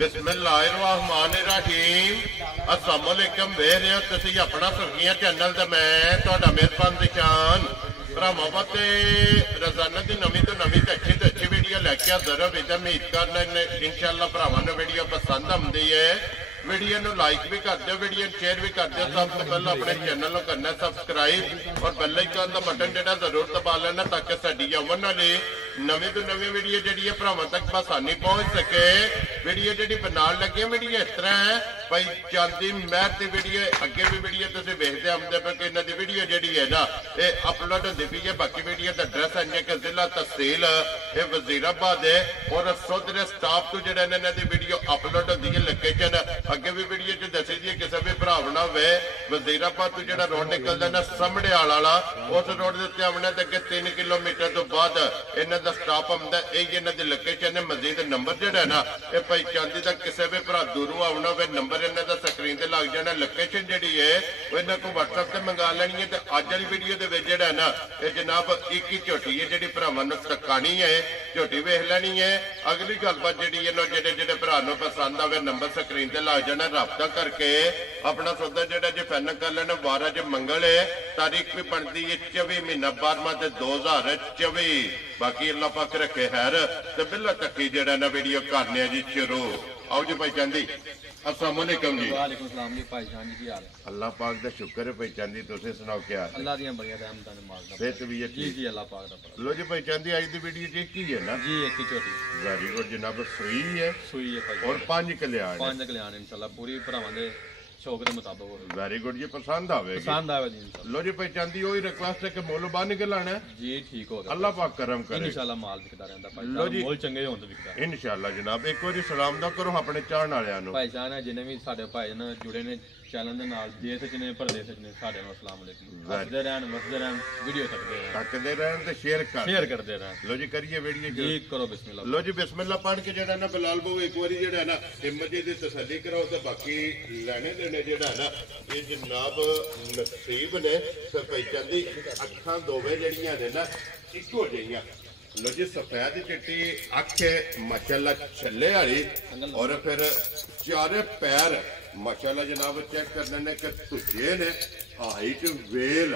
बिस्मिल्लाहिर्रहमानिर्रहीम अस्सलाम वालेकुम वेख रहे हो तुसीं अपना सुर्खियां चैनल ते मैं तुहाडा मेहरबान निशान भरावां ते रोजाना की नवीं तो अच्छी वीडियो लैके हाज़र हो। उम्मीद करना इंशाअल्लाह भरावां नूं वीडियो पसंद आउंदी है। वीडियो नूं लाइक भी कर दो, वीडियो शेयर भी कर दो। सब तो पहले अपने चैनल को करना सब्सक्राइब और बेल आइकन का बटन जो जरूर दबा लेना ताकि साडी आवन वाली नवीं तो नवीं वीडियो जी भरावां तक आसानी पहुंच सके। वीडियो जी बनाने लगे वीडियो इस तरह है भाई चांदी महर की वीडियो अगे भी वीडियो तुम वेखते आते पे कि इन्हों की वीडियो जी है ना ये अपलोड होती पी है। बाकी वीडियो का एड्रैस है कि जिला तहसील ये वजीराबाद है और सोधरे स्टाफ तो जो इन्होंने वीडियो अपलोड होती है लोकेशन अगे भी वीडियो च दसी दी किसी भी भरा ना हो। वजीराबाद तो जो रोड निकलता ना समढ़ियाल वाला उस रोड के आने तो अगे 3 किलोमीटर तो बाद इन्हों का स्टाफ आता। यही इन्हों की लोकेशन है। मजीद नंबर जो है ना ये भाई चांदी का किसी भी भरा दूरों आना हो नंबर इन्हों का स्क्रीन से लग जाना। लोकेशन जी है वो इन्हों को व्हाट्सएप से मंगा लेनी है। तो अज वाली वीडियो के जोड़ा है ना ये जनाब एक ही झोटी है जी भरावान तकानी है। झोटी वेख लैनी है। अगली गलबात जी जो भरा पसंद आए नंबर स्क्रीन से लग जाना। राबता करके अपना सौदा जो जी फाइनल कर लेना। 12 च मंगल है तारीख भी बनती है 24 महीना 12वां 2024। बाकी अल्लाह पाक रखे खैर तो बिल्ला तकी जरा ना वीडियो करने जी शुरू। आओ जी भाई चांदी अस्सलाम वालेकुम जी। वालेकुम सलाम जी भाई जान जी की हाल है? अल्लाह पाक दा शुक्र है भाई चांदी तुसीं सुनाओ क्या हाल? अल्लाह दी बड़िया रहमतां ने मालदा सेहत भी है जी जी अल्लाह पाक दा। लो जी भाई चांदी आज दी वीडियो जी की है ना जी एक ही छोटी वेरी गुड जनाब सुई है भाई और 5 कल्याण 5 कल्याण इंशाल्लाह पूरी भरावां दे शौक के मुताबिक हो। वेरी गुड जी पसंद आवेगी पसंद आवे जी इंशाल्लाह। लो जी भाई चांदी वही रिक्वेस्ट है कि मोल बाहर निकल आना है जी ठीक हो गया। अल्लाह पाक करम करे इंशाल्लाह माल विकदा रहंदा भाई लो जी मोल चंगे होंदे विकदा इंशाल्लाह जनाब। एक बार सलाम दा करो अपने चाहण वालियां नु। भाई जान है जिन्ने भी साडे भाई ने जुड़े ने चैनल दे नाल देश च ने परदेश च ने साडे नु अस्सलाम वालेकुम। हसदे रहन वसदे रहन वीडियो तकदे रहन ते शेयर करदे रहन। लो जी करिए वीडियो जी करो बिस्मिल्लाह। लो जी बिस्मिल्लाह पढ़ के जेड़ा ना बिलाल बाबू एक बारी जेड़ा ना हिम्मत जी दी तसल्ली कराओ ते बाकी लेने देने जेड़ा ना ये जनाब नसीब ने फिर भाई चांदी अखां दोवें जड़ियां ने ना इको जिहियां। लो जी सफेद चिट्टी अख माशाल्लाह छल्ले वाली और फिर चारे पैर माशाल्लाह जनाब चेक कर लेने के तुझे ने हाइट वेल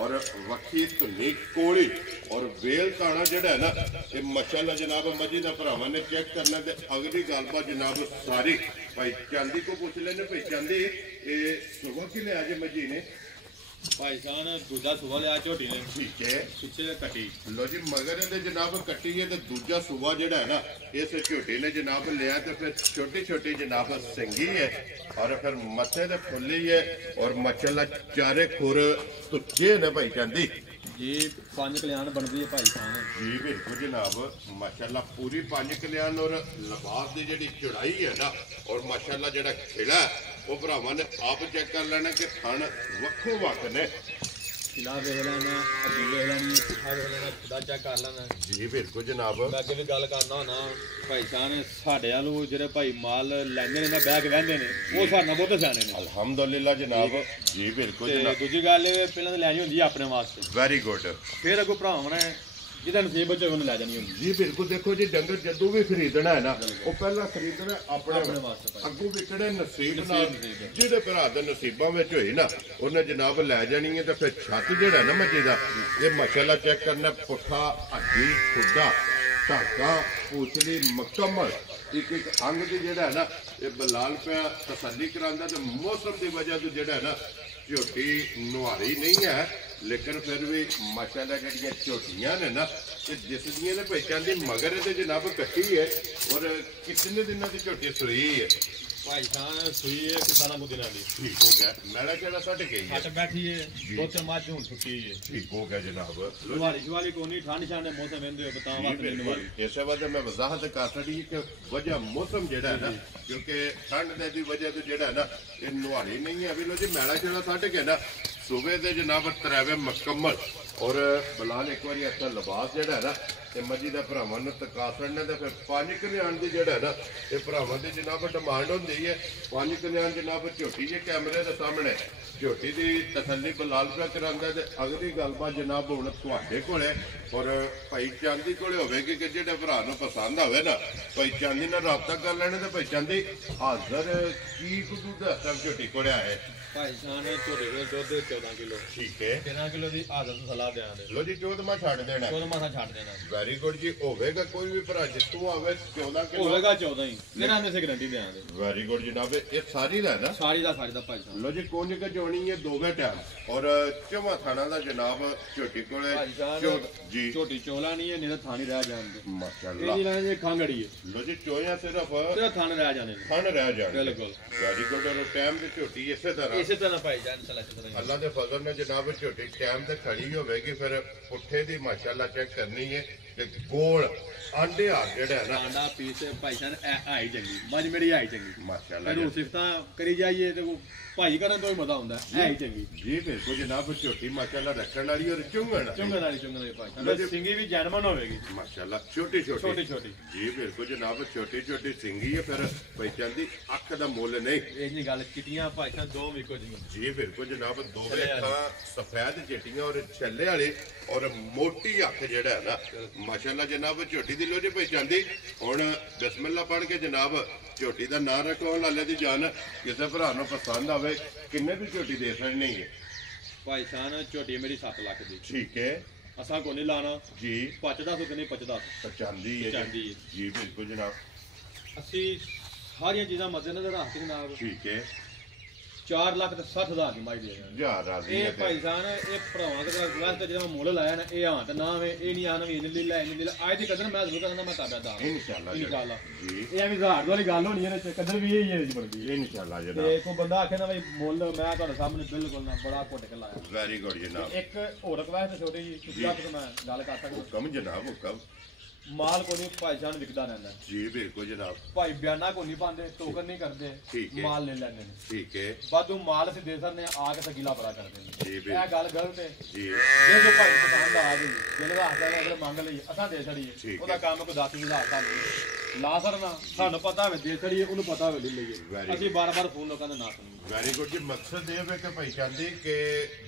और वक्खी धुनी कोड़ी और वेल ताना जड़ा है ना ये माशाल्लाह जनाब मजी का भरावान ने चेक करना। तो अगली गलबात जनाब सारी भाई चांदी को पूछ लेने भाई चांदी ये सुबह की लिया जे मजी ने भाई जान दूजा सुबह लिया झोटी ने ठीक है पिछे कटी। लो जी मगर ये जनाब कटी है तो दूजा सुबह जड़ा है ना इस झोटी ने जनाब लिया तो फिर छोटी छोटी जनाब सिंगी है और फिर मथे ते फुली है और माशाल्लाह चारे खुर तुच्चे ने भाई चांदी जी 5 कल्याण बनती है भाई जान जी बिल्कुल जनाब माशाल्लाह पूरी 5 कल्याण और लिबास की जी चढ़ाई है ना और माशाल्लाह जड़ा खिला वो भरावां ने आप चेक कर लेना कि थन वक्खो वक् ने खिला वेख लेना अभी वेख लेनी पुठा वेख लेना खुदा चेक कर लेना जी बिल्कुल जनाब। मैं अगे भी गल करना होना भाई जान साडे वालू जेडे भाई माल लैंदे ने ना बैग वहंदे ने वो साडे नाल बहुते सियाणे ने अल्हम्दुलिल्लाह जनाब जी बिल्कुल जनाब। दूजी गल पहले तो लैनी होंदी अपने वास्ते वेरी गुड फिर अगो भरावां ने जिदा नसीब च उन्हें लै जानी होंदी जी बिल्कुल। देखो जी डंगर जदों भी खरीदना है ना वो पहला खरीदना अपने वास्ते अगू विकने नसीब नाल जिहदे भरा दे नसीबां विच होई ना उन्हें जनाब लै जानी है। तो फिर छत जिहड़ा ना मजी दा ये माशाल्लाह चेक करना पुट्ठा हड्डी खुदा धागा पूछली मुकम्मल एक एक अंग की जेड़ा है ना ये बलाल पे तसल्ली करांदा। तो मौसम की वजह तो जेड़ा है ना झोटी नुहारी नहीं है लेकिन फिर भी माशाल्लाह जड़ियां झोटियां ने ना जिसदियां ने भाई चांदी मगर ये जनाब कट्टी है और कितने दिनों की झोटी सुई है भाई जान सुई है किसाना को दिना दी ठीक हो गया मैला चला सट गई है हट बैठी है दो तीन माह हुन छुट्टी है ठीक हो गया जनाब। दिवाली को नहीं ठंड शांड मौसम वेंदे हो बताओ बात नहीं दिवाली इस वजह मैं वजाहत कर सकती कि वजह मौसम जेड़ा है ना क्योंकि ठंड की वजह तो जेड़ा है ना ये नुहारी नहीं है। अभी लो जी मैला चला सट गया ना सुबह दे जनाब 3 मुकम्मल और बलाल एक बार अच्छा लिबास जेड़ा है ना ਤੇ ਮੱਝੀ ਦਾ ਭਰਾਵਾਂ ਨੂੰ ਤਕਾ ਛੱਡਣਾ ਤੇ ਫਿਰ 5 ਕਲਿਆਣ ਦੀ ਜਿਹੜਾ ਨਾ ਇਹ ਭਰਾਵਾਂ ਦੀ ਜਨਾਬ ਡਿਮਾਂਡ ਹੁੰਦੀ ਹੈ 5 ਕਲਿਆਣ ਜਨਾਬ ਝੋਟੀ ਜੇ ਕੈਮਰੇ ਦੇ ਸਾਹਮਣੇ ਝੋਟੀ ਦੀ ਤਸੱਲੀ ਬਲਾਲ ਪਿਆ ਕਰਾਂਦਾ ਤੇ ਅਗਲੀ ਗੱਲਬਾਤ ਜਨਾਬ ਹੁਣ ਤੁਹਾਡੇ ਕੋਲੇ ਔਰ ਭਾਈ ਚਾਂਦੀ ਕੋਲੇ ਹੋਵੇਗੀ ਕਿ ਜਿਹੜੇ ਭਰਾ ਨੂੰ ਪਸੰਦ ਆਵੇ ਨਾ ਭਾਈ ਚਾਂਦੀ ਨਾਲ ਰਾਬਤਾ ਕਰ ਲੈਣੇ ਤੇ ਭਾਈ ਚਾਂਦੀ ਹਾਜ਼ਰ ਕੀ ਕੁਝ ਦਾ ਸਭ ਝੋਟੀ ਕੋਲੇ ਆਏ ਭਾਈ ਜਾਨ ਝੋਟੇ ਦੇ ਦੁੱਧ 14 ਕਿਲੋ ਠੀਕ ਹੈ 13 ਕਿਲੋ ਦੀ ਆਦਤ ਸਲਾਹ ਦੇਣਾ ਦੇ ਲੋ ਜੀ 14ਵਾਂ ਛੱਡ ਦੇਣਾ 14ਵਾਂ ਛੱਡ ਦੇਣਾ ਵੈਰੀ ਗੁੱਡ ਜੀ ਹੋਵੇਗਾ ਕੋਈ ਵੀ ਭਰਾ ਜਿੱਤੂ ਆਵੇ 14 ਕਿਲੋ ਹੋਵੇਗਾ 14 ਹੀ ਇਹਨਾਂ ਨੇ ਸੇ ਗਰੰਟੀ ਦੇਣਾ ਦੇ ਵੈਰੀ ਗੁੱਡ ਜਨਾਬ ਇਹ ਸਾਰੀ ਦਾ ਨਾ ਸਾਰੀ ਦਾ ਭਾਈ ਸਾਹਿਬ ਲੋ ਜੀ ਕੋਂਜ ਕੇ ਜੋਣੀ ਹੈ 2 ਟਾਈਮ ਔਰ ਚੌਵਾਂ ਥਾਣਾ ਦਾ ਜਨਾਬ ਝੋਟੀ ਕੋਲੇ ਜੀ ਝੋਟੀ ਚੋਲਾ ਨਹੀਂ ਹੈ ਨਹੀਂ ਤਾਂ ਥਾਣੀ ਰਹਿ ਜਾਂਦੇ ਮਾਸ਼ਾਅੱਲਾ ਇਹ ਨਹੀਂ ਜੇ ਖੰਗੜੀ ਹੈ ਲੋ ਜੀ ਚੋਇਆ ਸਿਰਫ ਥਾਣ ਰਹਿ ਜਾਣੇ ਥਣ ਰਹਿ ਜਾਣੇ ਬਿਲਕੁਲ ਵੈਰੀ ਗੁੱਡ ਔਰ ਟਾਈਮ ਤੇ ਝੋਟੀ ਇਸੇ ਤਰ੍ਹਾਂ ਭਾਈ ਜਾਨ ਚਲਾ ਕੇ ਅੱਲਾ ਦੇ ਫਜ਼ਲ ਨਾਲ ਜਨਾਬ ਝੋਟੀ ਟਾਈਮ ਤੇ ਖੜੀ ਹੋਵੇਗੀ ਫਿਰ ਪੁੱਠੇ ਦੀ ਮਾਸ਼ਾਅੱਲਾ ਚੈੱਕ ਕਰਨੀ ਹੈ ਤੇ ਗੋਲ ਆਂਡੇ ਆ ਜਿਹੜਾ ਨਾ ਆਂਡਾ ਪੀਸ ਭਾਈ ਜਾਨ ਆਈ ਚੰਗੀ ਮੱਝ ਮੇਰੀ ਆਈ ਚੰਗੀ ਮਾਸ਼ਾਅੱਲਾ ਫਿਰ ਸਿਫਤਾਂ ਕਰੀ ਜਾਈਏ ਤੇ ਭਾਈ ਕਰਨ ਤੋਂ ਹੀ ਮਜ਼ਾ ਆਉਂਦਾ ਐ ਹੀ ਚੰਗੀ ਜੀ ਬਿਲਕੁਲ ਜਨਾਬ ਝੋਟੀ ਮਾਸ਼ਾਅੱਲਾ ਰੱਖਣ ਵਾਲੀ ਔਰ ਚੁੰਗਣ ਵਾਲੀ ਭਾਈ ਸਿੰਗੀ ਵੀ ਜੈਨਮਨ ਹੋਵੇਗੀ ਮਾਸ਼ਾਅੱਲਾ ਛੋਟੀ ਛੋਟੀ ਜੀ ਬਿਲਕੁਲ ਜਨਾਬ ਛੋਟੀ ਸਿੰਗੀ ਹੈ ਫਿਰ ਪਹਿਚਾਨ ਦੀ ਅੱਖ ਦਾ ਮੁੱਲ ਨਹੀਂ ਇਹ ਨਹੀਂ ਗੱਲ ਚਿੱਟੀਆਂ ਭਾਈਆਂ ਦੋ ਇੱਕੋ ਜਿਹੀਆਂ ਜੀ ਬਿਲਕੁਲ ਜਨਾਬ ਦੋਵੇਂ ਅੱਖਾਂ ਸਫੈਦ ਚਿੱਟੀਆਂ ਔਰ ਛੱਲੇ ਵਾਲੇ ਔਰ ਮੋਟੀ ਅੱਖ ਜਿਹੜਾ ਹੈ ਨਾ ਮਾਸ਼ਾਅੱਲਾ ਜਨਾਬ ਝੋਟੀ ਦੀ ਲੋ ਜੀ ਪਹਿਚਾਨ ਦੀ ਹੁਣ ਬਿਸਮਿਲ੍ਲਾ ਪੜ੍ਹ ਕੇ ਜਨਾਬ ਝੋਟੀ ਦਾ ਨਾਂ ਰੱਖੋ ਲਾਲੇ ਦੀ ਜਾਨ ਕਿਸੇ ਭਰਾ ਨੂੰ ਪਸੰਦ ਆਵੇ ਕਿੰਨੇ ਦੀ ਝੋਟੀ ਦੇ ਸਕਣੀ ਹੈ ਭਾਈ ਸਾਹਿਬ ਝੋਟੀ ਮੇਰੀ 7 ਲੱਖ ਦੀ ਠੀਕ ਹੈ ਅਸਾਂ ਕੋ ਨਹੀਂ ਲਾਣਾ ਜੀ 50 ਸੁੱਕ ਨਹੀਂ 50 ਚਾਂਦੀ ਹੈ ਜੀ ਬਿਲਕੁਲ ਜਨਾਬ ਅਸੀਂ ਸਾਰੀਆਂ ਚੀਜ਼ਾਂ ਮੱਦੇਨਜ਼ਰ ਰੱਖ ਕੇ ਜਨਾਬ ਠੀਕ ਹੈ 4,60,000 ਦੀ ਮਾਈ ਦੇ ਇਹ ਭਾਈ ਸਾਹਿਬ ਇਹ ਭਰਾਵਾਂ ਦੇ ਵਾਸਤੇ ਜਿਹੜਾ ਮੁੱਲ ਲਾਇਆ ਨਾ ਇਹ ਹਾਂ ਤੇ ਨਾ ਵੇ ਇਹ ਨਹੀਂ ਆਣਾ ਵੀ ਇਹਨੇ ਲੈ ਲੈ ਅੱਜ ਦੀ ਕਦਰ ਮੈਂ ਜ਼ਰੂਰ ਕਰਨਾ ਮੈਂ ਤੁਹਾਡਾ ਦਾ ਇਨਸ਼ਾਅੱਲਾ ਜੀ ਇਹ ਐਵੇਂ ਹਜ਼ਾਰ ਵਾਲੀ ਗੱਲ ਹੋਣੀ ਹੈ ਕਦਰ ਵੀ ਇਹ ਹੀ ਜੀ ਬਣਦੀ ਇਨਸ਼ਾਅੱਲਾ ਜਨਾਬ ਤੇ ਕੋਈ ਬੰਦਾ ਆਖੇ ਨਾ ਬਈ ਮੁੱਲ ਮੈਂ ਤੁਹਾਡੇ ਸਾਹਮਣੇ ਬਿਲਕੁਲ ਨਾ ਬੜਾ ਘੁੱਟ ਕੇ ਲਾਇਆ ਵੈਰੀ ਗੁੱਡ ਜਨਾਬ ਇੱਕ ਹੋਰ ਰਿਕਵੈਸਟ ਛੋਟੀ ਜੀ ਤੁਸੀਂ ਆਪ ਮੈਂ ਗੱਲ ਕਰ ਸਕਦਾ ਹੁਕਮ ਜਨਾਬ ਹੁਕਮ ਮਾਲ ਕੋਈ ਨਹੀਂ ਭਾਈ ਜਾਨ ਵਿਕਦਾ ਰਹਿੰਦਾ ਜੀ ਬਿਲਕੁਲ ਜਨਾਬ ਭਾਈ ਬਿਆਨਾ ਕੋਈ ਨਹੀਂ ਪਾਉਂਦੇ ਟੋਕਨ ਨਹੀਂ ਕਰਦੇ ਮਾਲ ਲੈ ਲੈਂਦੇ ਨੇ ਠੀਕ ਹੈ ਬਾਦੂ ਮਾਲ ਅਸੀਂ ਦੇ ਸਕਦੇ ਆ ਕੇ ਤਗੀਲਾ ਬੜਾ ਕਰਦੇ ਨੇ ਜੀ ਇਹ ਗੱਲ ਗਲਤ ਹੈ ਜੀ ਜੇ ਜੋ ਭਾਈ ਪਸੰਦ ਆ ਗਈ ਜਿਹੜੇ ਹੱਥਾਂ ਨਾਲ ਅਗਰ ਮੰਗ ਲਈ ਅਸਾਂ ਦੇ ਛੜੀਏ ਉਹਦਾ ਕੰਮ ਕੋਈ 10,000 ਦਾ ਨਹੀਂ ਲਾ ਸਕਣਾ ਸਾਨੂੰ ਪਤਾ ਹੋਵੇ ਦੇ ਛੜੀਏ ਉਹਨੂੰ ਪਤਾ ਹੋਵੇ ਲੈ ਲਈਏ ਅਸੀਂ ਬਾਰ-ਬਾਰ ਫੋਨ ਲੋਕਾਂ ਦਾ ਨਾ ਸੁਣੀਏ ਵੈਰੀ ਗੁੱਡ ਜੀ ਮਕਸਦ ਇਹ ਹੈ ਕਿ ਭਾਈ ਚਾਹੁੰਦੀ ਕਿ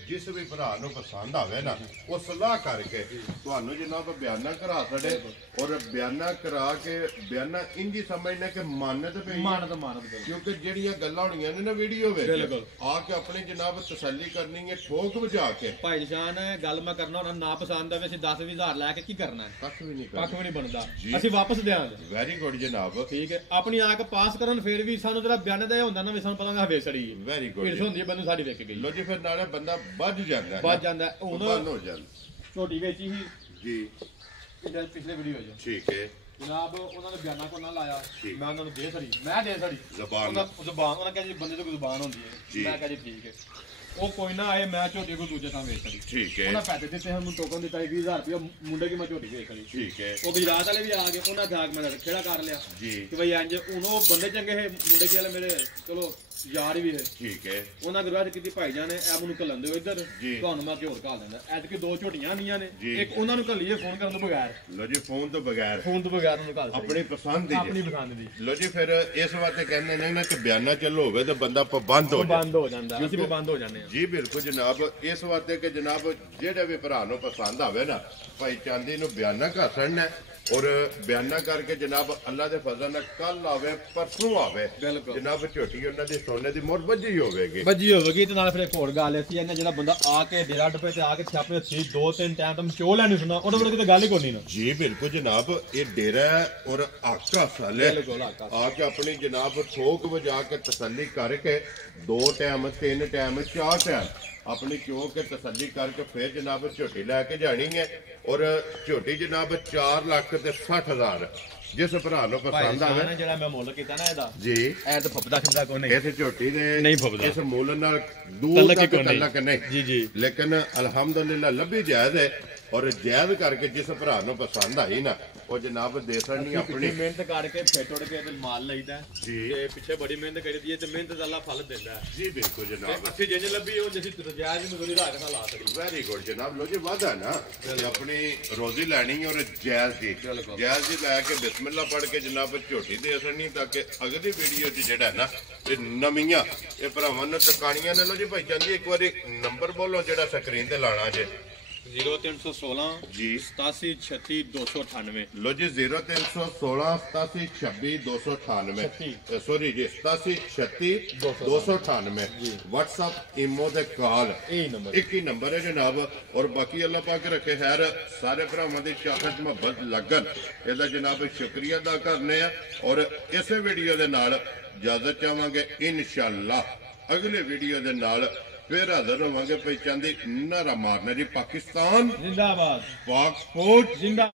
ਜਿਸ ਵੀ ਭਰਾ ਨੂੰ ਪਸੰਦ ਆਵੇ ਨਾ ਉਹ ਸਲਾਹ ਕਰਕੇ ਤੁਹਾਨੂੰ ਜਨਾਬ ਬਿਆਨਾ ਕਰਾ ਛੱਡੇ ਔਰ ਬਿਆਨਾ ਕਰਾ ਕੇ ਬਿਆਨਾ ਇੰਜੀ ਸਮਝਣਾ ਕਿ ਮਾਨਤ ਪਈ ਕਿਉਂਕਿ ਜਿਹੜੀਆਂ ਗੱਲਾਂ ਹੋਣੀਆਂ ਨੇ ਨਾ ਵੀਡੀਓ ਵਿੱਚ ਆ ਕੇ ਆਪਣੀ ਜਨਾਬ ਤਸੱਲੀ ਕਰਨੀ ਹੈ ਠੋਕ ਵਜਾ ਕੇ ਭਾਈ ਜਾਨ ਗੱਲ ਮੈਂ ਕਰਨਾ ਉਹਨਾਂ ਨਾ ਪਸੰਦ ਆਵੇ ਅਸੀਂ 10,000 ਲੈ ਕੇ ਕੀ ਕਰਨਾ ਕੱਖ ਵੀ ਨਹੀਂ ਬਣਦਾ ਅਸੀਂ ਵਾਪਸ ਦੇਾਂਗੇ ਵੈਰੀ ਗੁੱਡ ਜਨਾਬ ਠੀਕ ਹੈ ਆਪਣੀ ਆਕ ਪਾਸ ਕਰਨ ਫਿਰ ਵੀ ਸਾਨੂੰ ਜਿਹੜਾ ਬਿਆਨ ਦਾ ਹੁੰਦਾ ਨਾ ਵੀ ਸਾਨੂੰ ਪਤਾ ਨਾ ਹਵੇ ਸੜੀ ਵੈਰੀ ਗੁੱਡ ਫਿਰ ਹੁੰਦੀ ਬੰਦੇ ਸਾਡੀ ਵੇਖ ਗਈ ਲੋ ਜੀ ਫਿਰ ਨਾਲੇ ਬੰਦਾ ਵੱਜ ਜਾਂਦਾ ਹੁਣ ਹੋ ਜਾਂਦਾ ਛੋਟੀ ਵਿੱਚ ਹੀ ਜੀ ਪਿਛਲੇ ਵੀਡੀਓ ਚ ਠੀਕ ਹੈ ਜਨਾਬ ਉਹਨਾਂ ਨੇ ਬਿਆਨਾ ਕੋ ਨਾ ਲਾਇਆ ਮੈਂ ਉਹਨਾਂ ਨੂੰ ਦੇ ਛੜੀ ਜ਼ਬਾਨ ਉਹਨਾਂ ਕਹਿੰਦੇ ਬੰਦੇ ਤੋਂ ਕੋਈ ਜ਼ਬਾਨ ਹੁੰਦੀ ਹੈ ਮੈਂ ਕਹਿੰਦੀ ਠੀਕ ਹੈ ਉਹ ਕੋਈ ਨਾ ਆਏ ਮੈਂ ਝੋਟੀ ਕੋ ਦੂਜੇ ਥਾਂ ਵੇਚ ਛੜੀ ਠੀਕ ਹੈ ਉਹਨਾਂ ਪੈਸੇ ਦਿੱਤੇ ਸਾਨੂੰ ਟੋਕਨ ਦਿੱਤਾ 20,000 ਰੁਪਏ ਮੁੰਡੇ ਕੀ ਮੈਂ ਝੋਟੀ ਵੇਚ ਛੜੀ ਠੀਕ ਹੈ ਉਹ ਗੁਜਰਾਤ ਵਾਲੇ ਵੀ ਆ ਗਏ ਉਹਨਾਂ ਖਾਕ ਮੈਂ ਖੇੜਾ ਕਰ ਲਿਆ ਕਿ ਬਈ ਇੰਜ ਹੁਣ ਉਹ ਬੰਦੇ ਚੰਗੇ ਹੈ ਮੁੰਡੇ ਕੀ ਵਾਲੇ ਮੇਰੇ ਚਲੋ ਯਾਰ ਵੀ ਹੈ ਠੀਕ ਹੈ ਉਹਨਾਂ ਗੁਰਬਾਜ ਕੀਤੀ ਭਾਈ ਜਾਨ ਐ ਮੈਨੂੰ ਘੱਲਣ ਦਿਓ ਇੱਧਰ ਤੁਹਾਨੂੰ ਮੈਂ ਹੋਰ ਘਾਲ ਦਿੰਦਾ ਐਤਕੀ 2 ਝੋਟੀਆਂ ਆਈਆਂ ਨੇ ਇੱਕ ਉਹਨਾਂ ਨੂੰ ਘੱਲੀਏ ਫੋਨ ਕਰਨ ਤੋਂ ਬਗੈਰ ਲੋ ਜੀ ਫੋਨ ਤੋਂ ਬਗੈਰ ਉਹਨੂੰ ਘਾਲ ਆਪਣੀ ਪਸੰਦ ਦੀ ਲੋ ਜੀ ਫਿਰ ਇਸ ਵਾਸਤੇ ਕਹਿੰਦੇ ਨੇ ਨਾ ਕਿ ਬਿਆਨਾ ਚੱਲੋ ਹੋਵੇ ਤਾਂ ਬੰਦਾ ਪਾਬੰਦ ਹੋ ਜਾਂਦਾ ਅਸੀਂ ਪਾਬੰਦ ਹੋ ਜਾਂਦੇ ਹਾਂ ਜੀ ਬਿਲਕੁਲ ਜਨਾਬ ਇਸ ਵਾਸਤੇ ਕਿ ਜਨਾਬ ਜਿਹੜੇ ਵੀ ਭਰਾ ਨੂੰ ਪਸੰਦ ਆਵੇ ਨਾ ਭਾਈ ਚਾਂਦੀ ਨੂੰ ਬਿਆਨਾ ਘਸਣਾ ਔਰ ਬਿਆਨਾ ਕਰਕੇ ਜਨਾਬ ਅੱਲਾ ਦੇ ਫਜ਼ਲ ਨਾਲ ਕੱਲ ਆਵੇ ਪਰਸੋਂ ਆਵੇ ਜਨਾਬ ਝੋਟੀ ਉਹਨਾਂ ਦੀ ਸੋਨੇ ਦੀ ਮੋਹਰ ਵੱਜੀ ਹੋਵੇਗੀ ਤੇ ਨਾਲ ਫਿਰ ਇੱਕ ਹੋਰ ਗੱਲ ਸੀ ਇਹਨਾਂ ਜਿਹੜਾ ਬੰਦਾ ਆ ਕੇ ਡੇਰਾ ਡੱਪੇ ਤੇ ਆ ਕੇ ਛਾਪੇ ਹੱਥੀ 2-3 ਟਾਈਮ ਤਾਂ ਚੋ ਲੈਣੀ ਸੁਣਾ ਉਹਦੇ ਕੋਲ ਕਿਤੇ ਗੱਲ ਹੀ ਕੋਈ ਨਹੀਂ ਨਾ ਜੀ ਬਿਲਕੁਲ ਜਨਾਬ ਇਹ ਡੇਰਾ ਔਰ ਆਕਾ ਸਾਲੇ ਆ ਕੇ ਆਪਣੀ ਜਨਾਬ ਠੋਕ ਵਜਾ ਕੇ ਤਸੱਲੀ ਕਰਕੇ 2 ਟਾਈਮ 3 ਟਾਈਮ 4 ਟਾਈਮ अपनी क्यों के तसल्ली करके फिर जनाब झोटी लैके जानी है और झोटी जनाब 4,60,000 जिस भरा नु पसंद आवे जेड़ा मैं मुੱਲ ਕੀਤਾ ਨਾ ਇਹਦਾ जी ਐ ਤਾਂ ਫੱਬਦਾ ਖਿੰਦਾ ਕੋਈ ਨਹੀਂ ਇਸ ਝੋਟੀ ਦੇ ਨਹੀਂ ਫੱਬਦਾ ਇਸ ਮੁੱਲ ਨਾਲ ਦੂਰ ਤੱਕ ਤਲਕ ਨਹੀਂ जी लेकिन अल्हम्दुलिल्लाह लभी जायज है ਔਰ ਜਾਇਜ਼ ਕਰਕੇ ਜਿਸ ਭਰਾ ਨੂੰ ਪਸੰਦ ਆਈ ਨਾ ਉਹ ਜਨਾਬ ਦੇ ਸਕਣੀ ਆਪਣੀ ਮਿਹਨਤ ਕਰਕੇ ਫੇਟ ਉੜ ਕੇ ਤੇ ਮਾਲ ਲਈਦਾ ਜੀ ਤੇ ਪਿੱਛੇ ਬੜੀ ਮਿਹਨਤ ਕਰੀਦੀ ਹੈ ਤੇ ਮਿਹਨਤ ਦਾ ਅੱਲਾ ਫਲ ਦਿੰਦਾ ਜੀ ਬਿਲਕੁਲ ਜਨਾਬ ਅਸੀਂ ਜਿੰਜ ਲੱਭੀ ਉਹ ਜਿਸ ਜਾਇਜ਼ ਮਜ਼ਦੂਰੀ ਰਾਤ ਨਾਲ ਲਾ ਸਕਦੀ ਵੈਰੀ ਗੁੱਡ ਜਨਾਬ ਲੋ ਜੀ ਵਾਦਾ ਨਾ ਆਪਣੀ ਰੋਜ਼ੀ ਲੈਣੀ ਔਰ ਜਾਇਜ਼ ਦੀ ਜਾਇਜ਼ ਦੀ ਲੈ ਕੇ ਬਿਸਮਿਲ੍ਲਾ ਪੜ੍ਹ ਕੇ ਜਨਾਬ ਝੋਟੀ ਦੇ ਸਕਣੀ ਤਾਂ ਕਿ ਅਗਲੀ ਵੀਡੀਓ 'ਚ ਜਿਹੜਾ ਨਾ ਇਹ ਨਵੀਆਂ ਇਹ ਭਰਾਵਾਂ ਨੂੰ ਟਿਕਾਣੀਆਂ ਨੇ ਲੋ ਜੀ ਭਾਈ ਜਾਂਦੀ ਇੱਕ ਵਾਰੀ ਨੰਬਰ ਬੋਲੋ ਜਿਹੜਾ ਸਕਰੀਨ ਤੇ ਲਾਣਾ ਜੇ 0316 ਜੀ 8736 298 ਲੋ ਜੀ 0316 8736 298 ਸੌਰੀ ਜੀ 8736 298 WhatsApp ਇਮੋ ਦੇ ਕਾਲ ਇੱਕ ਹੀ ਨੰਬਰ ਹੈ ਜਨਾਬ ਔਰ ਬਾਕੀ ਅੱਲਾਹ ਪਾਕ ਰੱਖੇ ਖੈਰ ਸਾਰੇ ਭਰਾਵਾਂ ਦੀ ਚਾਹਤ ਮੁਹੱਬਤ ਲੱਗਣ ਇਹਦਾ ਜਨਾਬ ਸ਼ੁਕਰੀਆ ਅਦਾ ਕਰਨੇ ਆ ਔਰ ਇਸੇ ਵੀਡੀਓ ਦੇ ਨਾਲ ਇਜਾਜ਼ਤ ਚਾਹਾਂਗੇ ਇਨਸ਼ਾਅੱਲਾ ਅਗਲੇ ਵੀਡੀਓ ਦੇ ਨਾਲ फिर हाजिर होवांगे पहचान नारा मारना जी पाकिस्तान जिंदाबाद पाक फौज जिंदा